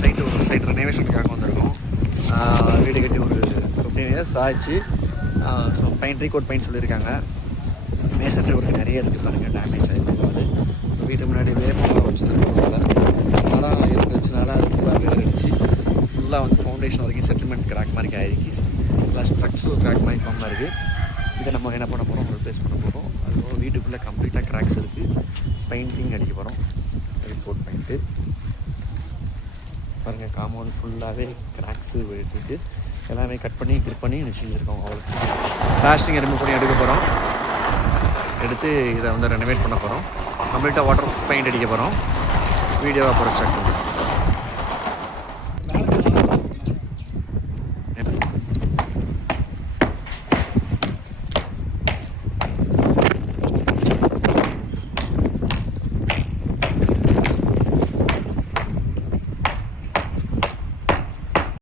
Side ரெனோவேஷனுக்காக வந்திருக்கோம். வீடு கட்டி ஒரு 15 years ஆச்சு. பெயிண்ட் ரீகோட் பெயிண்ட் சொல்லியிருக்காங்க. மேசன்ட்ரி ஒர்க் நிறைய இருக்குது பாருங்கள், டேமேஜ் ஆகிருக்கும்போது. வீட்டு முன்னாடி வேப்பமரம் வச்சுருக்கோம். மரம் இருந்துச்சுனால அது ஃபுல்லாக வேறிடுச்சு. ஃபுல்லாக வந்து ஃபவுண்டேஷன் வரைக்கும் செட்டில்மெண்ட் கிராக் மாதிரி ஆகிருக்கு. எல்லாம் ஸ்ட்ரக்சரல் கிராக் மாதிரி ஃபார்மாக இருக்குது. இதை நம்ம என்ன பண்ண போகிறோம், ரிப்ளேஸ் பண்ண போகிறோம். அதுபோக வீட்டுக்குள்ளே கம்ப்ளீட்டாக கிராக்ஸ் இருக்குது. பெயிண்டிங் அடிக்க போகிறோம், ரீகோட் பெயிண்ட்டு. பாருங்கள், காம்பவுண்ட் ஃபுல்லாகவே கிராக்ஸு விட்டுட்டு எல்லாமே கட் பண்ணி கிரிப் பண்ணி செஞ்சுருக்கோம். அவ்வளோ பிளாஸ்டிங் ரிமூவ் பண்ணி எடுக்க போகிறோம். எடுத்து இதை வந்து ரெனோவேட் பண்ண போகிறோம். கம்ப்ளீட்டாக வாட்டர் ப்ரூஃப் பெயிண்ட் அடிக்க போகிறோம். வீடியோவை அப்புறம் ஸ்டார்ட் பண்ணுறோம்.